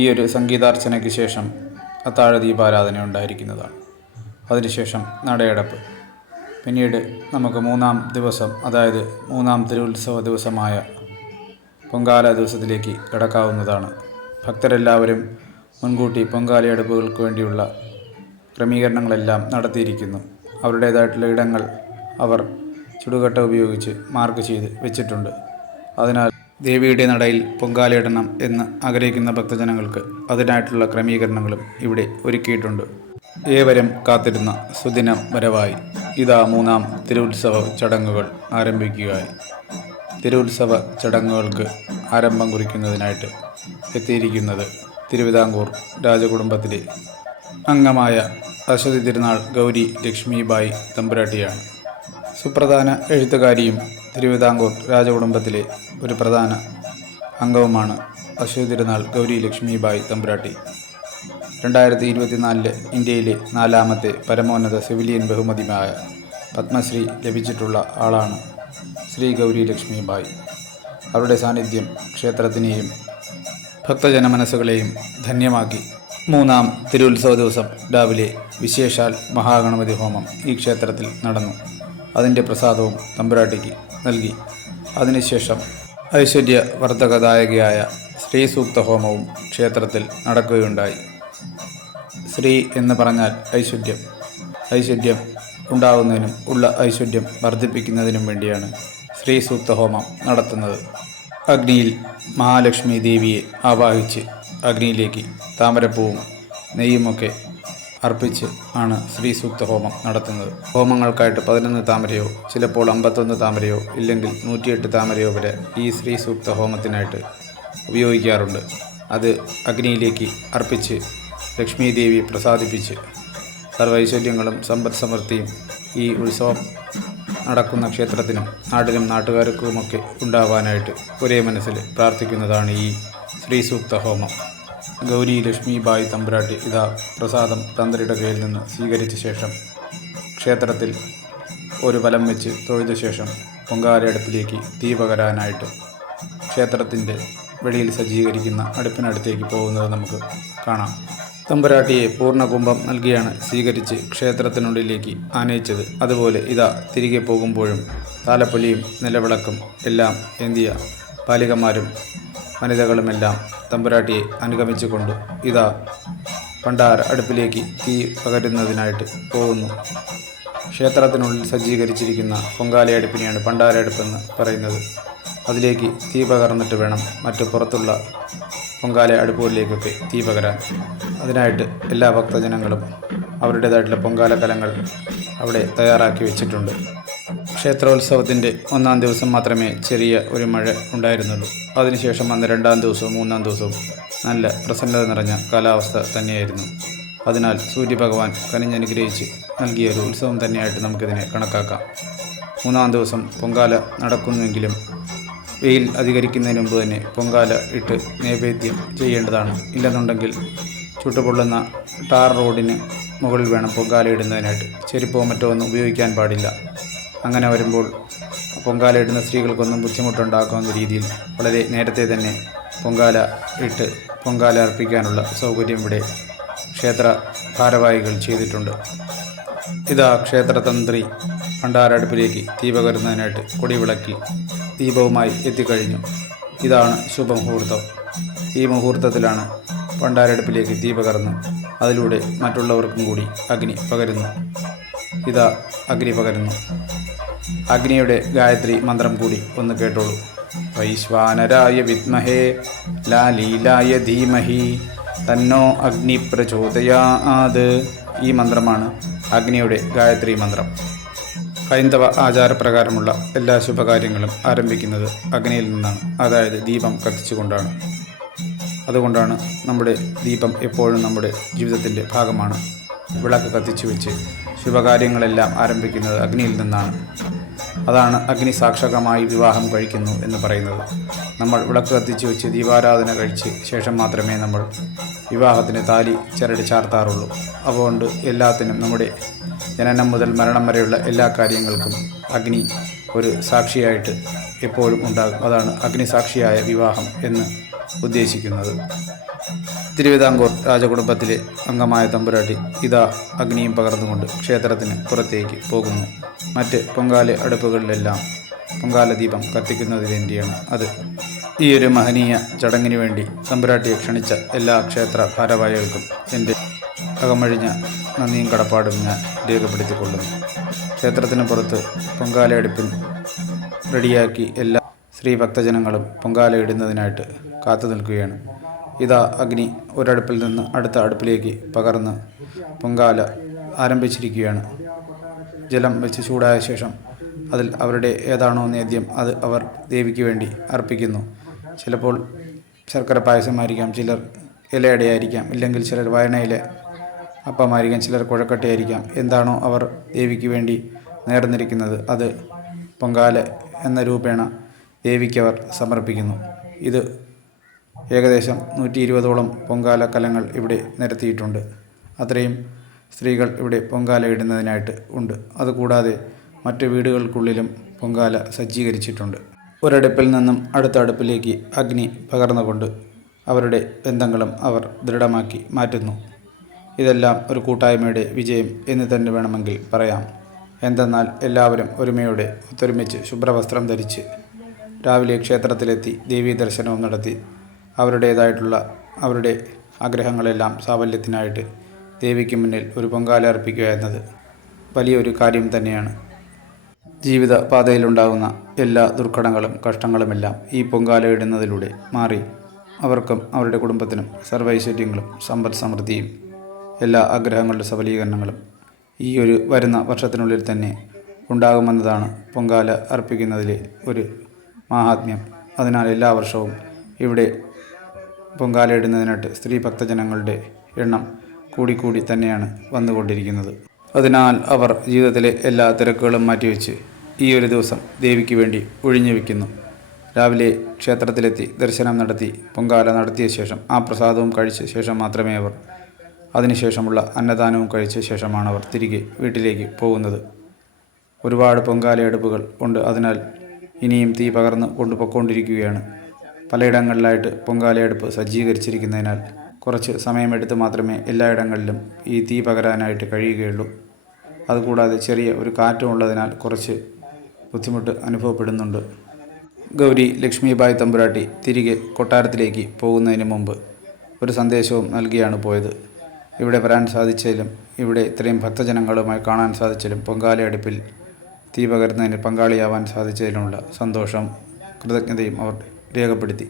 ഈ ഒരു സംഗീതാർച്ചനയ്ക്ക് ശേഷം അത്താഴ ദീപാരാധന ഉണ്ടായിരിക്കുന്നതാണ്. അതിനുശേഷം നടയടപ്പ്. പിന്നീട് നമുക്ക് 3-ാം ദിവസം, അതായത് 3-ാം തിരുവുത്സവ ദിവസമായ പൊങ്കാല ദിവസത്തിലേക്ക് കടക്കാവുന്നതാണ്. ഭക്തരെല്ലാവരും മുൻകൂട്ടി പൊങ്കാലയടുപ്പുകൾക്ക് വേണ്ടിയുള്ള ക്രമീകരണങ്ങളെല്ലാം നടത്തിയിരിക്കുന്നു. അവരുടേതായിട്ടുള്ള ഇടങ്ങൾ അവർ ചുടുകട്ട ഉപയോഗിച്ച് മാർക്ക് ചെയ്ത് വെച്ചിട്ടുണ്ട്. അതിനാൽ ദേവിയുടെ നടയിൽ പൊങ്കാലയിടണം എന്ന് ആഗ്രഹിക്കുന്ന ഭക്തജനങ്ങൾക്ക് അതിനായിട്ടുള്ള ക്രമീകരണങ്ങളും ഇവിടെ ഒരുക്കിയിട്ടുണ്ട്. ഏവരും കാത്തിരുന്ന സുദിനം വരവായി. ഇതാ 3-ാം തിരുവുത്സവ ചടങ്ങുകൾ ആരംഭിക്കുകയായി. തിരുവുത്സവ ചടങ്ങുകൾക്ക് ആരംഭം കുറിക്കുന്നതിനായിട്ട് എത്തിയിരിക്കുന്നത് തിരുവിതാംകൂർ രാജകുടുംബത്തിലെ അംഗമായ അശ്വതി തിരുനാൾ ഗൗരി ലക്ഷ്മിബായി തമ്പുരാട്ടിയാണ്. സുപ്രധാന എഴുത്തുകാരിയും തിരുവിതാംകൂർ രാജകുടുംബത്തിലെ ഒരു പ്രധാന അംഗവുമാണ് അശ്വതി തിരുനാൾ ഗൗരി ലക്ഷ്മിബായി തമ്പുരാട്ടി. 2024 ഇന്ത്യയിലെ 4ാമത്തെ പരമോന്നത സിവിലിയൻ ബഹുമതിയായ പത്മശ്രീ ലഭിച്ചിട്ടുള്ള ആളാണ് ശ്രീ ഗൗരി ലക്ഷ്മിബായി. അവരുടെ സാന്നിധ്യം ക്ഷേത്രത്തിനെയും ഭക്തജന മനസ്സുകളെയും ധന്യമാക്കി. 3-ാം തിരുവുത്സവ ദിവസം രാവിലെ വിശേഷാൽ മഹാഗണപതി ഹോമം ഈ ക്ഷേത്രത്തിൽ നടന്നു. അതിൻ്റെ പ്രസാദവും തമ്പുരാട്ടിക്ക് നൽകി. അതിനുശേഷം ഐശ്വര്യവർദ്ധകദായകയായ ശ്രീ സൂക്ത ഹോമവും ക്ഷേത്രത്തിൽ നടക്കുകയുണ്ടായി. ശ്രീ എന്ന് പറഞ്ഞാൽ ഐശ്വര്യം. ഐശ്വര്യം ഉണ്ടാകുന്നതിനും ഉള്ള ഐശ്വര്യം വർദ്ധിപ്പിക്കുന്നതിനും വേണ്ടിയാണ് ശ്രീ സൂക്ത ഹോമം നടത്തുന്നത്. അഗ്നിയിൽ മഹാലക്ഷ്മി ദേവിയെ ആവാഹിച്ച് അഗ്നിയിലേക്ക് താമരപ്പൂവും നെയ്യുമൊക്കെ അർപ്പിച്ച് ആണ് ശ്രീ സൂക്ത ഹോമം നടത്തുന്നത്. ഹോമങ്ങൾക്കായിട്ട് 11 താമരയോ ചിലപ്പോൾ 51 താമരയോ ഇല്ലെങ്കിൽ 108 താമരയോ വരെ ഈ ശ്രീ സൂക്ത ഹോമത്തിനായിട്ട് ഉപയോഗിക്കാറുണ്ട്. അത് അഗ്നിയിലേക്ക് അർപ്പിച്ച് ലക്ഷ്മി ദേവി പ്രസാദിപ്പിച്ച് സർവൈശ്വര്യങ്ങളും സമ്പദ് സമൃദ്ധിയും ഈ ഉത്സവം നടക്കുന്ന ക്ഷേത്രത്തിനും നാടിനും നാട്ടുകാർക്കുമൊക്കെ ഉണ്ടാവാനായിട്ട് ഒരേ മനസ്സിൽ പ്രാർത്ഥിക്കുന്നതാണ് ഈ ശ്രീ സൂക്ത ഹോമം. ഗൗരി ലക്ഷ്മിബായി തമ്പുരാട്ടി ഇതാ പ്രസാദം തന്ത്രിയുടെ കയ്യിൽ നിന്ന് സ്വീകരിച്ച ശേഷം ക്ഷേത്രത്തിൽ ഒരു വലം വെച്ച് തൊഴുത ശേഷം പൊങ്കാലയടുപ്പിലേക്ക് തീ പകരാനായിട്ട് ക്ഷേത്രത്തിൻ്റെ വെളിയിൽ സജ്ജീകരിക്കുന്ന അടുപ്പിനടുത്തേക്ക് പോകുന്നത് നമുക്ക് കാണാം. തമ്പുരാട്ടിയെ പൂർണ്ണകുംഭം നൽകിയാണ് സ്വീകരിച്ച് ക്ഷേത്രത്തിനുള്ളിലേക്ക് ആനയിച്ചത്. അതുപോലെ ഇതാ തിരികെ പോകുമ്പോഴും താലപ്പൊലിയും നിലവിളക്കും എല്ലാം ഏന്തിയ ബാലികമാരും വനിതകളുമെല്ലാം തമ്പുരാട്ടിയെ അനുഗമിച്ചുകൊണ്ട് ഇതാ പണ്ടാര അടുപ്പിലേക്ക് തീ പകരുന്നതിനായിട്ട് പോകുന്നു. ക്ഷേത്രത്തിനുള്ളിൽ സജ്ജീകരിച്ചിരിക്കുന്ന പൊങ്കാലയടുപ്പിനെയാണ് പണ്ടാര അടുപ്പെന്ന് പറയുന്നത്. അതിലേക്ക് തീ പകർന്നിട്ട് വേണം മറ്റു പുറത്തുള്ള പൊങ്കാല അടുപ്പുകളിലേക്കൊക്കെ തീ പകരാൻ. അതിനായിട്ട് എല്ലാ ഭക്തജനങ്ങളും അവരുടേതായിട്ടുള്ള പൊങ്കാല കലങ്ങൾ അവിടെ തയ്യാറാക്കി വെച്ചിട്ടുണ്ട്. ക്ഷേത്രോത്സവത്തിൻ്റെ 1-ാം ദിവസം മാത്രമേ ചെറിയ ഒരു മഴ ഉണ്ടായിരുന്നുള്ളൂ. അതിനുശേഷം വന്ന 2-ാം ദിവസവും 3-ാം ദിവസവും നല്ല പ്രസന്നത നിറഞ്ഞ കാലാവസ്ഥ തന്നെയായിരുന്നു. അതിനാൽ സൂര്യഭഗവാൻ കനിഞ്ഞനുഗ്രഹിച്ച് നൽകിയ ഒരു ഉത്സവം തന്നെയായിട്ട് നമുക്കിതിനെ കണക്കാക്കാം. 3-ാം ദിവസം പൊങ്കാല നടക്കുന്നുവെങ്കിലും വെയിൽ അധികരിക്കുന്നതിന് മുമ്പ് തന്നെ പൊങ്കാല ഇട്ട് നൈവേദ്യം ചെയ്യേണ്ടതാണ്. ഇല്ലെന്നുണ്ടെങ്കിൽ ചുട്ടുപൊള്ളുന്ന ടാർ റോഡിന് മുകളിൽ വേണം പൊങ്കാല ഇടുന്നതിനായിട്ട്. ചെരുപ്പോ മറ്റോ ഒന്നും ഉപയോഗിക്കാൻ പാടില്ല. അങ്ങനെ വരുമ്പോൾ പൊങ്കാല ഇടുന്ന സ്ത്രീകൾക്കൊന്നും ബുദ്ധിമുട്ടുണ്ടാക്കുന്ന രീതിയിൽ വളരെ നേരത്തെ തന്നെ പൊങ്കാല ഇട്ട് പൊങ്കാല അർപ്പിക്കാനുള്ള സൗകര്യം ഇവിടെ ക്ഷേത്ര ഭാരവാഹികൾ ചെയ്തിട്ടുണ്ട്. ഇതാ ക്ഷേത്രതന്ത്രി പണ്ടാരടുപ്പിലേക്ക് തീ പകരുന്നതിനായിട്ട് കൊടിവിളക്കി ദീപവുമായി എത്തിക്കഴിഞ്ഞു. ഇതാണ് ശുഭമുഹൂർത്തം. ഈ മുഹൂർത്തത്തിലാണ് പണ്ടാരടുപ്പിലേക്ക് തീ പകർന്ന് അതിലൂടെ മറ്റുള്ളവർക്കും കൂടി അഗ്നി പകരുന്നു. ഇതാ അഗ്നി പകരുന്നു. അഗ്നിയുടെ ഗായത്രി മന്ത്രം കൂടി ഒന്ന് കേട്ടോളൂ. വൈശ്വാനരായ വിദ്മഹേ ലാലീലായ ധീമഹി തന്നോ അഗ്നി പ്രചോദയാത്. ഈ മന്ത്രമാണ് അഗ്നിയുടെ ഗായത്രി മന്ത്രം. ഹൈന്ദവ ആചാരപ്രകാരമുള്ള എല്ലാ ശുഭകാര്യങ്ങളും ആരംഭിക്കുന്നത് അഗ്നിയിൽ നിന്നാണ്, അതായത് ദീപം കത്തിച്ചുകൊണ്ടാണ്. അതുകൊണ്ടാണ് നമ്മുടെ ദീപം എപ്പോഴും നമ്മുടെ ജീവിതത്തിൻ്റെ ഭാഗമാണ്. വിളക്ക് കത്തിച്ചു വെച്ച് ശുഭകാര്യങ്ങളെല്ലാം ആരംഭിക്കുന്നത് അഗ്നിയിൽ നിന്നാണ്. അതാണ് അഗ്നി സാക്ഷകമായി വിവാഹം കഴിക്കുന്നു എന്ന് പറയുന്നത്. നമ്മൾ വിളക്ക് കത്തിച്ചു വെച്ച് ദീപാരാധന കഴിച്ച് ശേഷം മാത്രമേ നമ്മൾ വിവാഹത്തിന് താലി ചരട് ചാർത്താറുള്ളൂ. അതുകൊണ്ട് എല്ലാത്തിനും, നമ്മുടെ ജനനം മുതൽ മരണം വരെയുള്ള എല്ലാ കാര്യങ്ങൾക്കും അഗ്നി ഒരു സാക്ഷിയായിട്ട് എപ്പോഴും ഉണ്ടാകും. അതാണ് അഗ്നിസാക്ഷിയായ വിവാഹം എന്ന് ഉദ്ദേശിക്കുന്നത്. തിരുവിതാംകൂർ രാജകുടുംബത്തിലെ അംഗമായ തമ്പുരാട്ടി ഇതാ അഗ്നിയും പകർന്നുകൊണ്ട് ക്ഷേത്രത്തിന് പുറത്തേക്ക് പോകുന്നു. മറ്റ് പൊങ്കാല അടുപ്പുകളിലെല്ലാം പൊങ്കാല ദീപം കത്തിക്കുന്നതിന് വേണ്ടിയാണ് അത്. ഈ ഒരു മഹനീയ ചടങ്ങിന് വേണ്ടി തമ്പുരാട്ടിയെ ക്ഷണിച്ച എല്ലാ ക്ഷേത്ര ഭാരവാഹികൾക്കും എൻ്റെ അകമഴിഞ്ഞ നന്ദിയും കടപ്പാടും ഞാൻ രേഖപ്പെടുത്തിക്കൊള്ളുന്നു. ക്ഷേത്രത്തിന് പുറത്ത് പൊങ്കാല അടുപ്പിൽ റെഡിയാക്കി എല്ലാ സ്ത്രീ ഭക്തജനങ്ങളും പൊങ്കാല ഇടുന്നതിനായിട്ട് കാത്തു നിൽക്കുകയാണ്. ഇതാ അഗ്നി ഒരടുപ്പിൽ നിന്ന് അടുത്ത അടുപ്പിലേക്ക് പകർന്ന് പൊങ്കാല ആരംഭിച്ചിരിക്കുകയാണ്. ജലം വെച്ച് ചൂടായ ശേഷം അതിൽ അവരുടെ ഏതാണോ നേദ്യം അത് അവർ ദേവിക്ക് വേണ്ടി അർപ്പിക്കുന്നു. ചിലപ്പോൾ ശർക്കര പായസമായിരിക്കാം, ചിലർ ഇലയടയായിരിക്കാം, ഇല്ലെങ്കിൽ ചിലർ വയണയിലെ അപ്പമായിരിക്കാം, ചിലർ കുഴക്കട്ടയായിരിക്കാം. എന്താണോ അവർ ദേവിക്ക് വേണ്ടി നേർന്നിരിക്കുന്നത് അത് പൊങ്കാല എന്ന രൂപേണ ദേവിക്കവർ സമർപ്പിക്കുന്നു. ഇത് ഏകദേശം 120ഓളം പൊങ്കാല കലങ്ങൾ ഇവിടെ നിരത്തിയിട്ടുണ്ട്. അത്രയും സ്ത്രീകൾ ഇവിടെ പൊങ്കാല ഇടുന്നതിനായിട്ട് ഉണ്ട്. അതുകൂടാതെ മറ്റ് വീടുകൾക്കുള്ളിലും പൊങ്കാല സജ്ജീകരിച്ചിട്ടുണ്ട്. ഒരടുപ്പിൽ നിന്നും അടുത്ത അടുപ്പിലേക്ക് അഗ്നി പകർന്നുകൊണ്ട് അവരുടെ ബന്ധങ്ങളും അവർ ദൃഢമാക്കി മാറ്റുന്നു. ഇതെല്ലാം ഒരു കൂട്ടായ്മയുടെ വിജയം എന്ന് തന്നെ വേണമെങ്കിൽ പറയാം. എന്തെന്നാൽ എല്ലാവരും ഒരുമയോടെ ഒത്തൊരുമിച്ച് ശുഭ്രവസ്ത്രം ധരിച്ച് രാവിലെ ക്ഷേത്രത്തിലെത്തി ദേവീ ദർശനവും നടത്തി അവരുടേതായിട്ടുള്ള അവരുടെ ആഗ്രഹങ്ങളെല്ലാം സാഫല്യത്തിനായിട്ട് ദേവിക്ക് മുന്നിൽ ഒരു പൊങ്കാല അർപ്പിക്കുക എന്നത് വലിയൊരു കാര്യം തന്നെയാണ്. ജീവിത പാതയിലുണ്ടാകുന്ന എല്ലാ ദുർഘടങ്ങളും കഷ്ടങ്ങളുമെല്ലാം ഈ പൊങ്കാല ഇടുന്നതിലൂടെ മാറി അവർക്കും അവരുടെ കുടുംബത്തിനും സർവൈശ്വര്യങ്ങളും സമ്പദ് സമൃദ്ധിയും എല്ലാ ആഗ്രഹങ്ങളുടെ സഫലീകരണങ്ങളും ഈ ഒരു വരുന്ന വർഷത്തിനുള്ളിൽ തന്നെ ഉണ്ടാകുമെന്നതാണ് പൊങ്കാല അർപ്പിക്കുന്നതിലെ ഒരു മാഹാത്മ്യം. അതിനാൽ എല്ലാ വർഷവും ഇവിടെ പൊങ്കാല ഇടുന്നതിനായിട്ട് സ്ത്രീ ഭക്തജനങ്ങളുടെ എണ്ണം കൂടിക്കൂടി തന്നെയാണ് വന്നുകൊണ്ടിരിക്കുന്നത്. അതിനാൽ അവർ ജീവിതത്തിലെ എല്ലാ തിരക്കുകളും മാറ്റിവെച്ച് ഈ ഒരു ദിവസം ദേവിക്ക് വേണ്ടി ഒഴിഞ്ഞു വയ്ക്കുന്നു. രാവിലെ ക്ഷേത്രത്തിലെത്തി ദർശനം നടത്തി പൊങ്കാല നടത്തിയ ശേഷം ആ പ്രസാദവും കഴിച്ച ശേഷം മാത്രമേ അവർ അതിനുശേഷമുള്ള അന്നദാനവും കഴിച്ച ശേഷമാണ് അവർ തിരികെ വീട്ടിലേക്ക് പോകുന്നത്. ഒരുപാട് പൊങ്കാലയെടുപ്പുകൾ ഉണ്ട്. അതിനാൽ ഇനിയും തീ പകർന്ന് കൊണ്ടുപോയിക്കൊണ്ടിരിക്കുകയാണ്. പലയിടങ്ങളിലായിട്ട് പൊങ്കാലയെടുപ്പ് സജ്ജീകരിച്ചിരിക്കുന്നതിനാൽ കുറച്ച് സമയമെടുത്ത് മാത്രമേ എല്ലായിടങ്ങളിലും ഈ തീ പകരാനായിട്ട് കഴിയുകയുള്ളൂ. അതുകൂടാതെ ചെറിയ ഒരു കാറ്റും ഉള്ളതിനാൽ കുറച്ച് ബുദ്ധിമുട്ട് അനുഭവപ്പെടുന്നുണ്ട്. ഗൗരി ലക്ഷ്മിബായി തമ്പുരാട്ടി തിരികെ കൊട്ടാരത്തിലേക്ക് പോകുന്നതിന് മുമ്പ് ഒരു സന്ദേശവും നൽകിയാണ് പോയത്. ഇവിടെ വരാൻ സാധിച്ചതിലും ഇവിടെ ഇത്രയും ഭക്തജനങ്ങളുമായി കാണാൻ സാധിച്ചതിലും പൊങ്കാലയടുപ്പിൽ തീ പകരുന്നതിന് പങ്കാളിയാവാൻ സാധിച്ചതിലുമുള്ള സന്തോഷവും കൃതജ്ഞതയും അവർ രേഖപ്പെടുത്തി.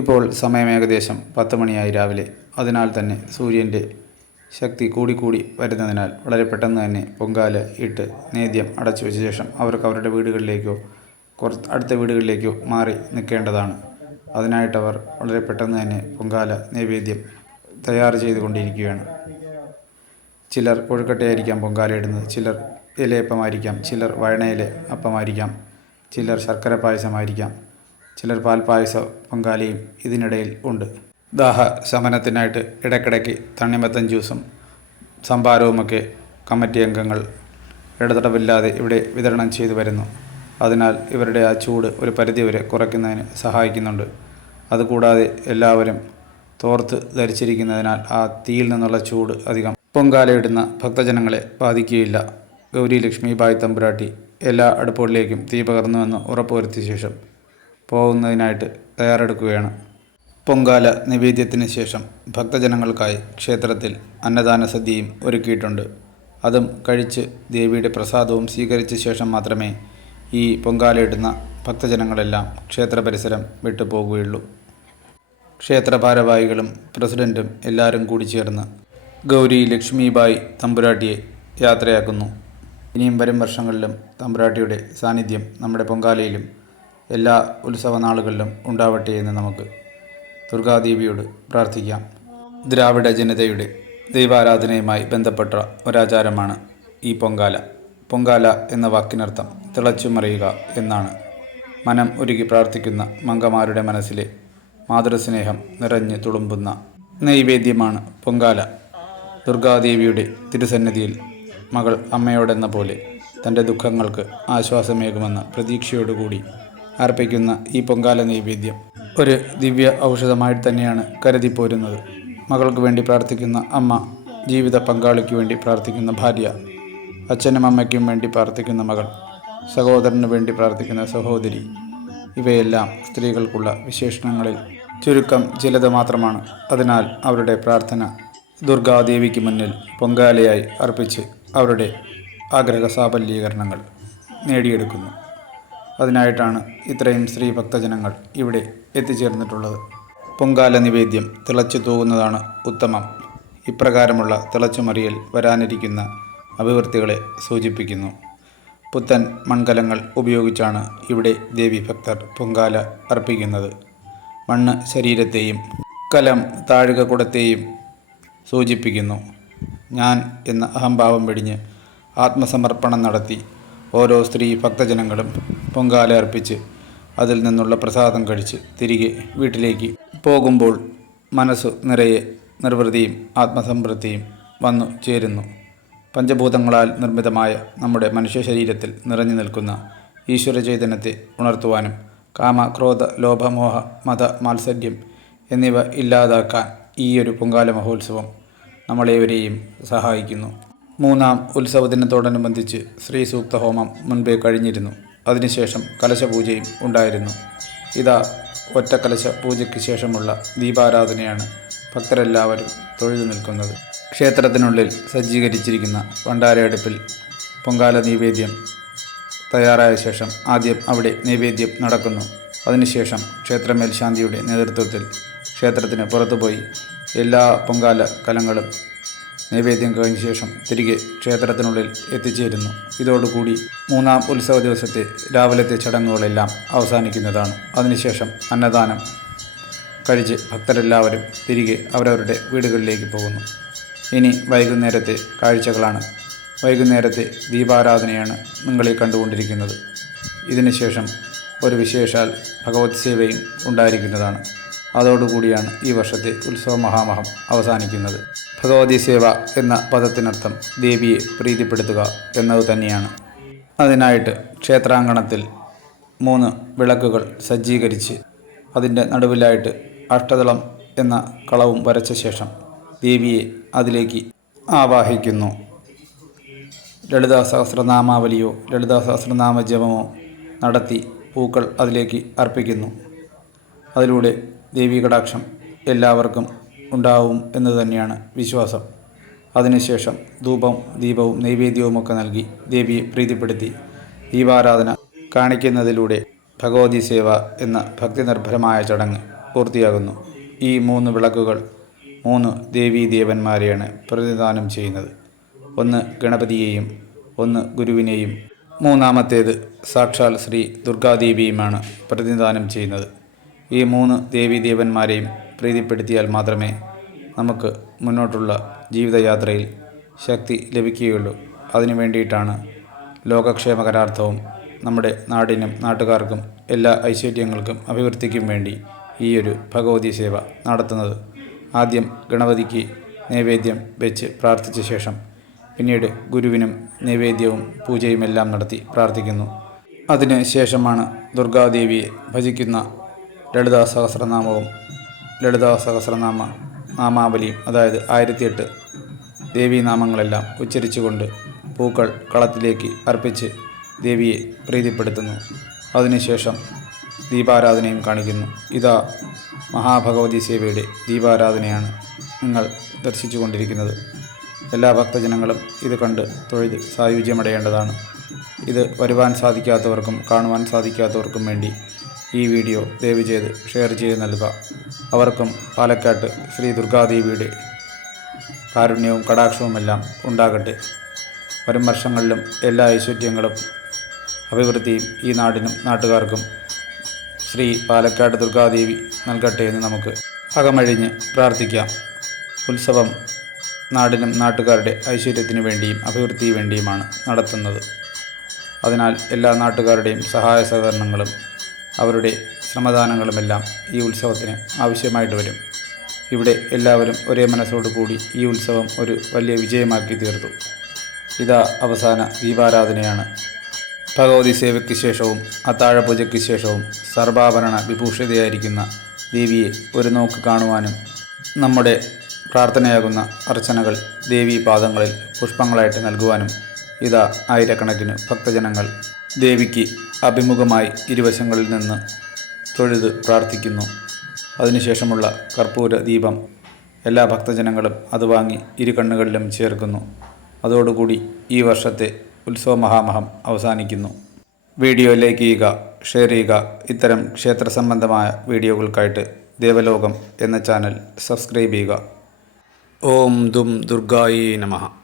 ഇപ്പോൾ സമയം ഏകദേശം 10 മണിയായി രാവിലെ. അതിനാൽ തന്നെ സൂര്യൻ്റെ ശക്തി കൂടിക്കൂടി വരുന്നതിനാൽ വളരെ പെട്ടെന്ന് തന്നെ പൊങ്കാല ഇട്ട് നേദ്യം അടച്ചു വെച്ച ശേഷം അവർക്ക് അവരുടെ വീടുകളിലേക്കോ അടുത്ത വീടുകളിലേക്കോ മാറി നിൽക്കേണ്ടതാണ്. അതിനായിട്ടവർ വളരെ പെട്ടെന്ന് തന്നെ പൊങ്കാല നൈവേദ്യം തയ്യാർ ചെയ്തുകൊണ്ടിരിക്കുകയാണ്. ചിലർ കൊഴുക്കട്ടയായിരിക്കാം പൊങ്കാല ഇടുന്നത്, ചിലർ ഇലയപ്പമായിരിക്കാം, ചിലർ വയണയിലെ അപ്പമായിരിക്കാം, ചിലർ ശർക്കര പായസമായിരിക്കാം, ചിലർ പാൽപ്പായസ പൊങ്കാലയും ഇതിനിടയിൽ ഉണ്ട്. ദാഹ ശമനത്തിനായിട്ട് ഇടയ്ക്കിടയ്ക്ക് തണ്ണിമത്തൻ ജ്യൂസും സംഭാരവുമൊക്കെ കമ്മിറ്റി അംഗങ്ങൾ ഇടതടവില്ലാതെ ഇവിടെ വിതരണം ചെയ്തു വരുന്നു. അതിനാൽ ഇവരുടെ ആ ചൂട് ഒരു പരിധിവരെ കുറയ്ക്കുന്നതിന് സഹായിക്കുന്നുണ്ട്. അതുകൂടാതെ എല്ലാവരും തോർത്ത് ധരിച്ചിരിക്കുന്നതിനാൽ ആ തീയിൽ നിന്നുള്ള ചൂട് അധികം പൊങ്കാലയിടുന്ന ഭക്തജനങ്ങളെ ബാധിക്കുകയില്ല. ഗൗരി ലക്ഷ്മിബായി തമ്പുരാട്ടി എല്ലാ അടുപ്പുകളിലേക്കും തീ പകർന്നുവെന്ന് ഉറപ്പുവരുത്തിയ ശേഷം പോകുന്നതിനായിട്ട് തയ്യാറെടുക്കുകയാണ്. പൊങ്കാല നിവേദ്യത്തിന് ശേഷം ഭക്തജനങ്ങൾക്കായി ക്ഷേത്രത്തിൽ അന്നദാന സദ്യയും ഒരുക്കിയിട്ടുണ്ട്. അതും കഴിച്ച് ദേവിയുടെ പ്രസാദവും സ്വീകരിച്ച ശേഷം മാത്രമേ ഈ പൊങ്കാലയിടുന്ന ഭക്തജനങ്ങളെല്ലാം ക്ഷേത്ര പരിസരം വിട്ടു പോകുകയുള്ളൂ. ക്ഷേത്ര ഭാരവാഹികളും പ്രസിഡൻറ്റും എല്ലാവരും കൂടി ചേർന്ന് ഗൗരി ലക്ഷ്മിബായി തമ്പുരാട്ടിയെ യാത്രയാക്കുന്നു. ഇനിയും വരും വർഷങ്ങളിലും തമ്പുരാട്ടിയുടെ സാന്നിധ്യം നമ്മുടെ പൊങ്കാലയിലും എല്ലാ ഉത്സവ നാളുകളിലും ഉണ്ടാവട്ടെ എന്ന് നമുക്ക് ദുർഗാദേവിയോട് പ്രാർത്ഥിക്കാം. ദ്രാവിഡ ജനതയുടെ ദൈവാരാധനയുമായി ബന്ധപ്പെട്ട ഒരാചാരമാണ് ഈ പൊങ്കാല. പൊങ്കാല എന്ന വാക്കിനർത്ഥം തിളച്ചുമറിയുക എന്നാണ്. മനം ഒരുക്കി പ്രാർത്ഥിക്കുന്ന മങ്കമാരുടെ മനസ്സിലെ മാതൃസ്നേഹം നിറഞ്ഞു തുളുമ്പുന്ന നൈവേദ്യമാണ് പൊങ്കാല. ദുർഗാദേവിയുടെ തിരുസന്നിധിയിൽ മകൾ അമ്മയോടെന്ന പോലെ തൻ്റെ ദുഃഖങ്ങൾക്ക് ആശ്വാസമേകുമെന്ന പ്രതീക്ഷയോടുകൂടി അർപ്പിക്കുന്ന ഈ പൊങ്കാല നൈവേദ്യം ഒരു ദിവ്യ ഔഷധമായിട്ട് തന്നെയാണ് കരുതിപ്പോരുന്നത്. മകൾക്ക് വേണ്ടി പ്രാർത്ഥിക്കുന്ന അമ്മ, ജീവിത പങ്കാളിക്ക് വേണ്ടി പ്രാർത്ഥിക്കുന്ന ഭാര്യ, അച്ഛനും അമ്മയ്ക്കും വേണ്ടി പ്രാർത്ഥിക്കുന്ന മകൾ, സഹോദരന് വേണ്ടി പ്രാർത്ഥിക്കുന്ന സഹോദരി, ഇവയെല്ലാം സ്ത്രീകൾക്കുള്ള വിശേഷണങ്ങളിൽ ചുരുക്കം ചിലത് മാത്രമാണ്. അതിനാൽ അവരുടെ പ്രാർത്ഥന ദുർഗാദേവിക്ക് മുന്നിൽ പൊങ്കാലയായി അർപ്പിച്ച് അവരുടെ ആഗ്രഹ സാഫല്യീകരണങ്ങൾ നേടിയെടുക്കുന്നു. അതിനായിട്ടാണ് ഇത്രയും സ്ത്രീ ഭക്തജനങ്ങൾ ഇവിടെ എത്തിച്ചേർന്നിട്ടുള്ളത്. പൊങ്കാല നിവേദ്യം തിളച്ചു തൂകുന്നതാണ് ഉത്തമം. ഇപ്രകാരമുള്ള തിളച്ചുമറിയൽ വരാനിരിക്കുന്ന അഭിവൃദ്ധികളെ സൂചിപ്പിക്കുന്നു. പുത്തൻ മൺകലങ്ങൾ ഉപയോഗിച്ചാണ് ഇവിടെ ദേവി ഭക്തർ പൊങ്കാല അർപ്പിക്കുന്നത്. മണ്ണ് ശരീരത്തെയും കലം താഴികക്കുടത്തെയും സൂചിപ്പിക്കുന്നു. ഞാൻ എന്ന അഹംഭാവം വെടിഞ്ഞ് ആത്മസമർപ്പണം നടത്തി ഓരോ സ്ത്രീ ഭക്തജനങ്ങളും പൊങ്കാല അർപ്പിച്ച് അതിൽ നിന്നുള്ള പ്രസാദം കഴിച്ച് തിരികെ വീട്ടിലേക്ക് പോകുമ്പോൾ മനസ്സു നിറയെ നിർവൃതിയും ആത്മസംതൃപ്തിയും വന്നു ചേരുന്നു. പഞ്ചഭൂതങ്ങളാൽ നിർമ്മിതമായ നമ്മുടെ മനുഷ്യ ശരീരത്തിൽ നിറഞ്ഞു നിൽക്കുന്ന ഈശ്വര ചൈതന്യത്തെ ഉണർത്തുവാനും കാമ, ക്രോധ, ലോഭ, മോഹ, മത, മാത്സര്യം എന്നിവ ഇല്ലാതാക്കാൻ ഈയൊരു പൊങ്കാല മഹോത്സവം നമ്മളേവരെയും സഹായിക്കുന്നു. മൂന്നാം ഉത്സവദിനത്തോടനുബന്ധിച്ച് ശ്രീ സൂക്ത ഹോമം മുൻപേ കഴിഞ്ഞിരുന്നു. അതിനുശേഷം കലശപൂജയും ഉണ്ടായിരുന്നു. ഇതാ ഒറ്റക്കലശ പൂജയ്ക്ക് ശേഷമുള്ള ദീപാരാധനയാണ് ഭക്തരെല്ലാവരും തൊഴുതു നിൽക്കുന്നത്. ക്ഷേത്രത്തിനുള്ളിൽ സജ്ജീകരിച്ചിരിക്കുന്ന ഭണ്ഡാരയടുപ്പിൽ പൊങ്കാല നൈവേദ്യം തയ്യാറായ ശേഷം ആദ്യം അവിടെ നൈവേദ്യം നടക്കുന്നു. അതിനുശേഷം ക്ഷേത്രമേൽശാന്തിയുടെ നേതൃത്വത്തിൽ ക്ഷേത്രത്തിന് പുറത്തുപോയി എല്ലാ പൊങ്കാല കലങ്ങളും നൈവേദ്യം കഴിഞ്ഞ ശേഷം തിരികെ ക്ഷേത്രത്തിനുള്ളിൽ എത്തിച്ചേരുന്നു. ഇതോടുകൂടി മൂന്നാം ഉത്സവ ദിവസത്തെ രാവിലത്തെ ചടങ്ങുകളെല്ലാം അവസാനിക്കുന്നതാണ്. അതിനുശേഷം അന്നദാനം കഴിച്ച് ഭക്തരെല്ലാവരും തിരികെ അവരവരുടെ വീടുകളിലേക്ക് പോകുന്നു. ഇനി വൈകുന്നേരത്തെ കാഴ്ചകളാണ്. വൈകുന്നേരത്തെ ദീപാരാധനയാണ് നിങ്ങളീ കണ്ടുകൊണ്ടിരിക്കുന്നത്. ഇതിനുശേഷം ഒരു വിശേഷാൽ ഭഗവത് സേവയും ഉണ്ടായിരിക്കുന്നതാണ്. അതോടുകൂടിയാണ് ഈ വർഷത്തെ ഉത്സവ മഹാമഹം അവസാനിക്കുന്നത്. ഭഗവതി സേവ എന്ന പദത്തിനർത്ഥം ദേവിയെ പ്രീതിപ്പെടുത്തുക എന്നത് തന്നെയാണ്. അതിനായിട്ട് ക്ഷേത്രാങ്കണത്തിൽ 3 വിളക്കുകൾ സജ്ജീകരിച്ച് അതിൻ്റെ നടുവിലായിട്ട് അഷ്ടദളം എന്ന കളവും വരച്ച ശേഷം ദേവിയെ അതിലേക്ക് ആവാഹിക്കുന്നു. ലളിതാ സഹസ്രനാമാവലിയോ ലളിതാ സഹസ്രനാമ ജപമോ നടത്തി പൂക്കൾ അതിലേക്ക് അർപ്പിക്കുന്നു. അതിലൂടെ ദേവീ കടാക്ഷം എല്ലാവർക്കും ഉണ്ടാവും എന്ന് തന്നെയാണ് വിശ്വാസം. അതിനുശേഷം ധൂപം, ദീപവും നൈവേദ്യവുമൊക്കെ നൽകി ദേവിയെ പ്രീതിപ്പെടുത്തി ദീപാരാധന കാണിക്കുന്നതിലൂടെ ഭഗവതി സേവ എന്ന ഭക്തിനിർഭരമായ ചടങ്ങ് പൂർത്തിയാകുന്നു. ഈ 3 വിളക്കുകൾ 3 ദേവീദേവന്മാരെയാണ് പ്രതിനിധാനം ചെയ്യുന്നത്. ഒന്ന് ഗണപതിയെയും ഒന്ന് ഗുരുവിനെയും മൂന്നാമത്തേത് സാക്ഷാൽ ശ്രീ ദുർഗാദേവിയുമാണ് പ്രതിനിധാനം ചെയ്യുന്നത്. ഈ 3 ദേവീദേവന്മാരെയും പ്രീതിപ്പെടുത്തിയാൽ മാത്രമേ നമുക്ക് മുന്നോട്ടുള്ള ജീവിതയാത്രയിൽ ശക്തി ലഭിക്കുകയുള്ളൂ. അതിനു വേണ്ടിയിട്ടാണ് ലോകക്ഷേമകരാർത്ഥവും നമ്മുടെ നാടിനും നാട്ടുകാർക്കും എല്ലാ ഐശ്വര്യങ്ങൾക്കും അഭിവൃദ്ധിക്കും വേണ്ടി ഈയൊരു ഭഗവതി സേവ നടത്തുന്നത്. ആദ്യം ഗണപതിക്ക് നൈവേദ്യം വെച്ച് പ്രാർത്ഥിച്ച ശേഷം പിന്നീട് ഗുരുവിനും നൈവേദ്യവും പൂജയുമെല്ലാം നടത്തി പ്രാർത്ഥിക്കുന്നു. അതിന് ശേഷമാണ് ദുർഗാദേവിയെ ഭജിക്കുന്ന ലളിതാ സഹസ്രനാമവും ലളിതാ സഹസ്രനാമ നാമാവലിയും, അതായത് 1008 ദേവീനാമങ്ങളെല്ലാം ഉച്ചരിച്ചുകൊണ്ട് പൂക്കൾ കളത്തിലേക്ക് അർപ്പിച്ച് ദേവിയെ പ്രീതിപ്പെടുത്തുന്നു. അതിനുശേഷം ദീപാരാധനയും കാണിക്കുന്നു. ഇതാ മഹാഭഗവതി സേവയുടെ ദീപാരാധനയാണ് നിങ്ങൾ ദർശിച്ചു കൊണ്ടിരിക്കുന്നത്. എല്ലാ ഭക്തജനങ്ങളും ഇത് കണ്ട് തൊഴുത് സായുജ്യമടയേണ്ടതാണ്. ഇത് വരുവാൻ സാധിക്കാത്തവർക്കും കാണുവാൻ സാധിക്കാത്തവർക്കും വേണ്ടി ഈ വീഡിയോ ദയവ് ചെയ്ത് ഷെയർ ചെയ്ത് നൽകുക. അവർക്കും പാലക്കാട്ട് ശ്രീ ദുർഗാദേവിയുടെ കാരുണ്യവും കടാക്ഷവുമെല്ലാം ഉണ്ടാകട്ടെ. വരും വർഷങ്ങളിലും എല്ലാ ഐശ്വര്യങ്ങളും അഭിവൃദ്ധിയും ഈ നാടിനും നാട്ടുകാർക്കും ശ്രീ പാലക്കാട് ദുർഗാദേവി നൽകട്ടെ എന്ന് നമുക്ക് അകമഴിഞ്ഞ് പ്രാർത്ഥിക്കാം. ഉത്സവം നാടിനും നാട്ടുകാരുടെ ഐശ്വര്യത്തിനു വേണ്ടിയും അഭിവൃദ്ധിക്ക് വേണ്ടിയുമാണ് നടത്തുന്നത്. അതിനാൽ എല്ലാ നാട്ടുകാരുടെയും സഹായ സഹകരണങ്ങളും അവരുടെ ശ്രമദാനങ്ങളുമെല്ലാം ഈ ഉത്സവത്തിന് ആവശ്യമായിട്ട് വരും. ഇവിടെ എല്ലാവരും ഒരേ മനസ്സോടു കൂടി ഈ ഉത്സവം ഒരു വലിയ വിജയമാക്കി തീർത്തു. ഇതാ അവസാന ദീപാരാധനയാണ്. ഭഗവതി സേവയ്ക്ക് ശേഷവും അത്താഴപൂജയ്ക്ക് ശേഷവും സർവാഭരണ വിഭൂഷിതയായിരിക്കുന്ന ദേവിയെ ഒരു നോക്ക് കാണുവാനും നമ്മുടെ പ്രാർത്ഥനയാകുന്ന അർച്ചനകൾ ദേവീ പാദങ്ങളിൽ പുഷ്പങ്ങളായിട്ട് നൽകുവാനും ഇതാ ആയിരക്കണക്കിന് ഭക്തജനങ്ങൾ ദേവിക്ക് അഭിമുഖമായി ഇരുവശങ്ങളിൽ നിന്ന് തൊഴുത് പ്രാർത്ഥിക്കുന്നു. അതിനുശേഷമുള്ള കർപ്പൂര ദീപം എല്ലാ ഭക്തജനങ്ങളും അത് വാങ്ങി ഇരു കണ്ണുകളിലും ചേർക്കുന്നു. അതോടുകൂടി ഈ വർഷത്തെ ഉത്സവ മഹാമഹം അവസാനിക്കുന്നു. വീഡിയോ ലൈക്ക് ചെയ്യുക, ഷെയർ ചെയ്യുക. ഇത്തരം ക്ഷേത്ര സംബന്ധമായ വീഡിയോകൾക്കായിട്ട് ദേവലോകം എന്ന ചാനൽ സബ്സ്ക്രൈബ് ചെയ്യുക. ഓം ദും ദുർഗായേ നമഃ.